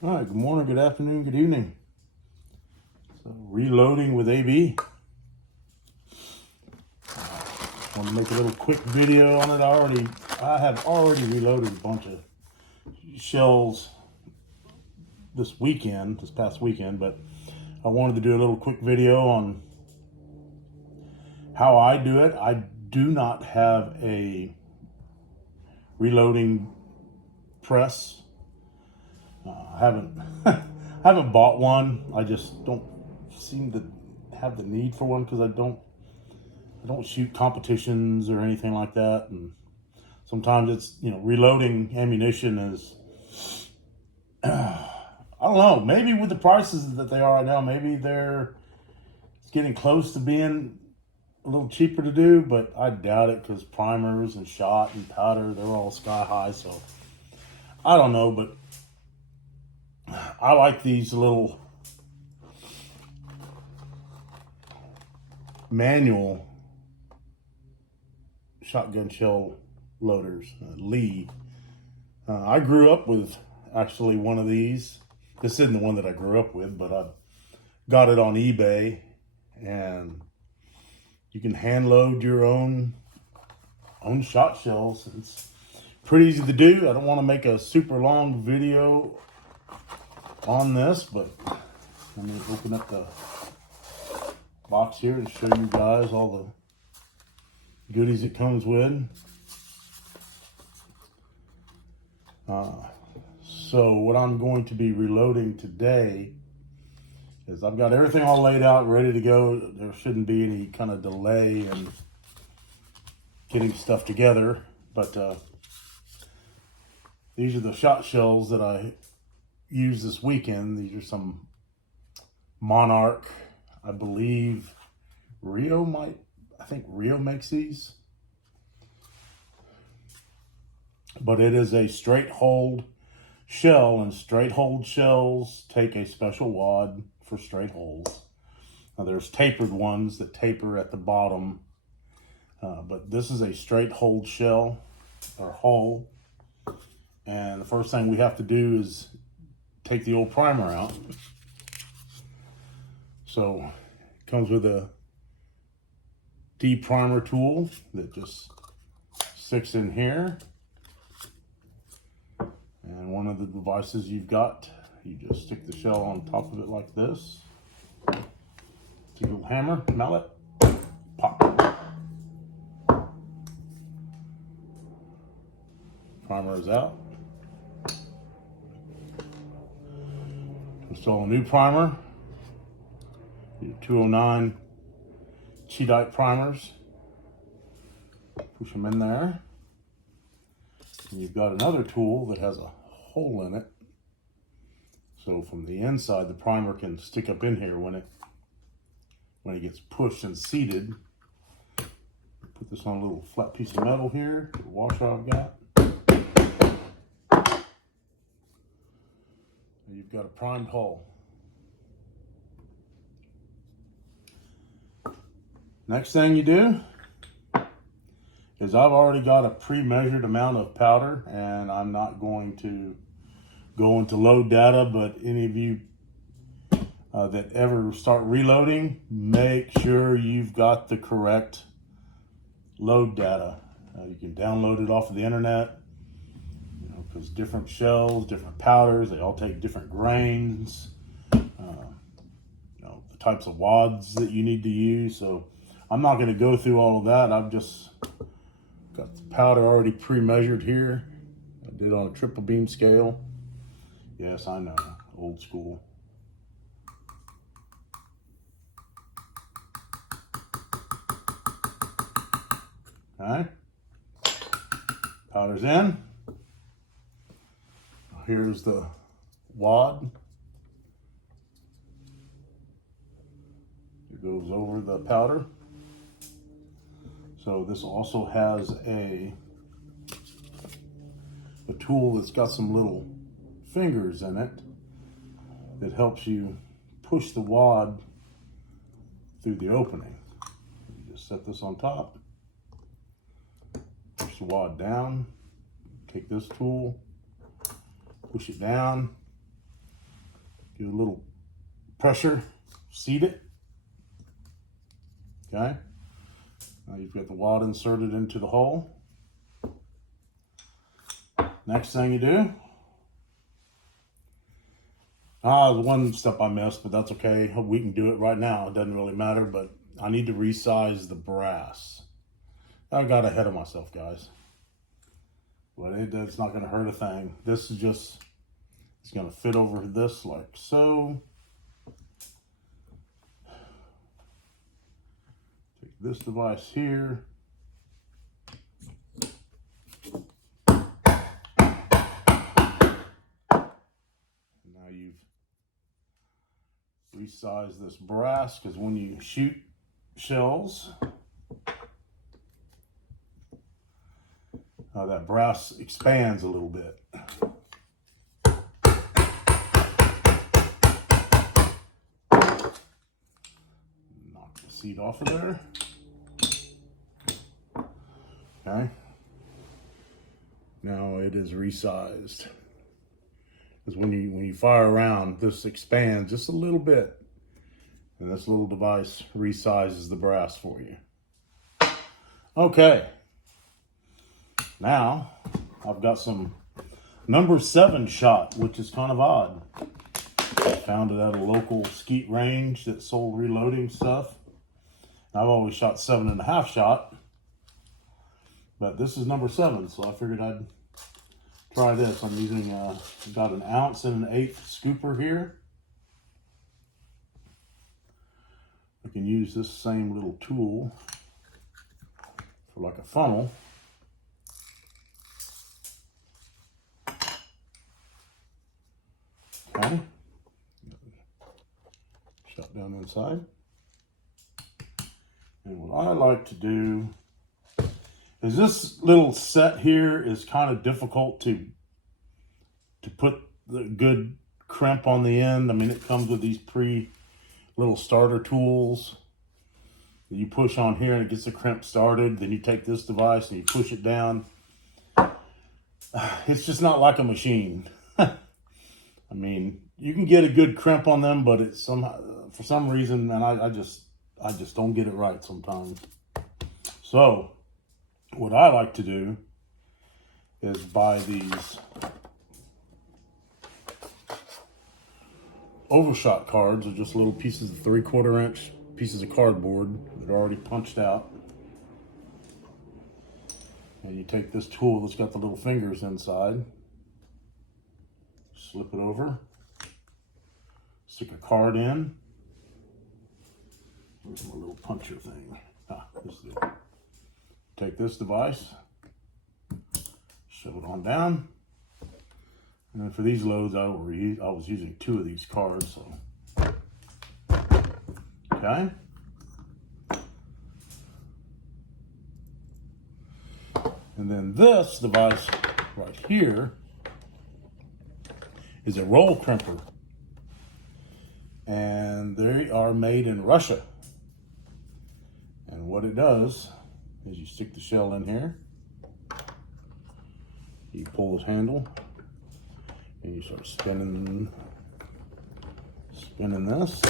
All right, good morning, good afternoon, good evening. So, reloading with AB. Want to make a little quick video on it. I have already reloaded a bunch of shells this past weekend, but I wanted to do a little quick video on how I do it. I do not have a reloading press. I haven't I haven't bought one. I just don't seem to have the need for one because I don't shoot competitions or anything like that, and sometimes it's reloading ammunition is I don't know, maybe with the prices that they are right now, maybe it's getting close to being a little cheaper to do, but I doubt it because primers and shot and powder, they're all sky high. So I don't know, but I like these little manual shotgun shell loaders, Lee. I grew up with actually one of these. This isn't the one that I grew up with, but I got it on eBay, and you can hand load your own shot shells. It's pretty easy to do. I don't want to make a super long video on this, but let me open up the box here and show you guys all the goodies it comes with. So what I'm going to be reloading today is I've got everything all laid out, ready to go. There shouldn't be any kind of delay in getting stuff together. But these are the shot shells that I used this weekend. These are some Monarch, I believe I think Rio makes these. But it is a straight hold shell, and straight hold shells take a special wad for straight holes. Now there's tapered ones that taper at the bottom, but this is a straight hold shell or hole. And the first thing we have to do is take the old primer out. So it comes with a de-primer tool that just sticks in here. And one of the devices you've got, you just stick the shell on top of it like this. Take a little hammer, mallet, pop. Primer is out. Install a new primer. 209 Cheatite primers. Push them in there. And you've got another tool that has a hole in it. So from the inside, the primer can stick up in here when it gets pushed and seated. Put this on a little flat piece of metal here, the washer I've got. And you've got a primed hull. Next thing you do is I've already got a pre-measured amount of powder, and I'm not going to go into load data, but any of you that ever start reloading, make sure you've got the correct load data. You can download it off of the internet, because different shells, different powders, they all take different grains, the types of wads that you need to use. So I'm not going to go through all of that. I've just got the powder already pre-measured here. I did on a triple beam scale. Yes, I know, old school. All right, powder's in. Here's the wad. It goes over the powder. So this also has a tool that's got some little fingers in it that helps you push the wad through the opening. You just set this on top, push the wad down, take this tool, push it down, Do a little pressure, seat it. Okay. Now you've got the wad inserted into the hole. Next thing you do, the one step I missed, but that's okay. We can do it right now. It doesn't really matter, but I need to resize the brass. I got ahead of myself, guys. But it's not going to hurt a thing. This is just, it's going to fit over this like so. Take this device here. Now you've resized this brass, because when you shoot shells, that brass expands a little bit. Knock the seat off of there. Okay. Now it is resized. Because when you fire around, this expands just a little bit. And this little device resizes the brass for you. Okay. Now, I've got some number 7 shot, which is kind of odd. I found it at a local skeet range that sold reloading stuff. I've always shot 7.5 shot, but this is number 7, so I figured I'd try this. I'm using, I've got an 1 1/8 scooper here. I can use this same little tool for like a funnel. Okay. Shut down inside. And what I like to do is, this little set here is kind of difficult to put the good crimp on the end. I mean, it comes with these little starter tools that you push on here and it gets the crimp started. Then you take this device and you push it down. It's just not like a machine. I mean, you can get a good crimp on them, but it's somehow, for some reason, man, I just don't get it right sometimes. So what I like to do is buy these overshot cards. They're just little pieces of 3/4 inch pieces of cardboard that are already punched out. And you take this tool that's got the little fingers inside, slip it over, stick a card in. Where's my little puncher thing? This is it. Take this device, shove it on down. And then for these loads, I was using 2 of these cards, so. Okay. And then this device right here is a roll crimper. And they are made in Russia. And what it does is you stick the shell in here, you pull this handle, and you start spinning this.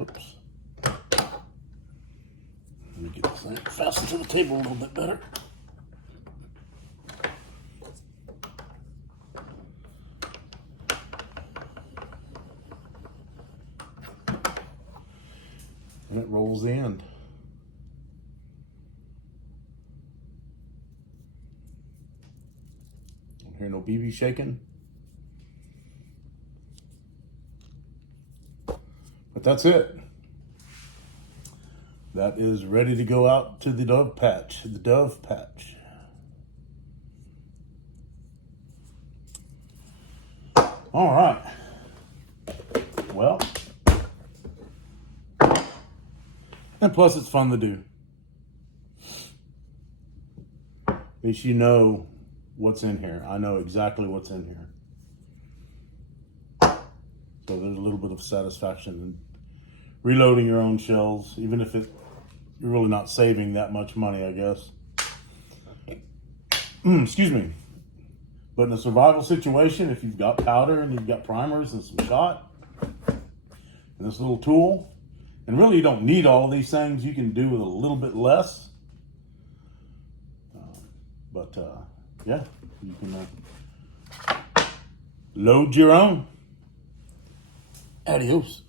Oops. Let me get this thing fastened to the table a little bit better. And it rolls the end. Don't hear no BB shaking. But that's it. That is ready to go out to the dove patch. All right. Well, and plus it's fun to do. At least you know what's in here. I know exactly what's in here. So there's a little bit of satisfaction in reloading your own shells, even if you're really not saving that much money, I guess. Excuse me. But in a survival situation, if you've got powder and you've got primers and some shot, and this little tool. And really, you don't need all of these things. You can do with a little bit less. But yeah, you can load your own. Adios.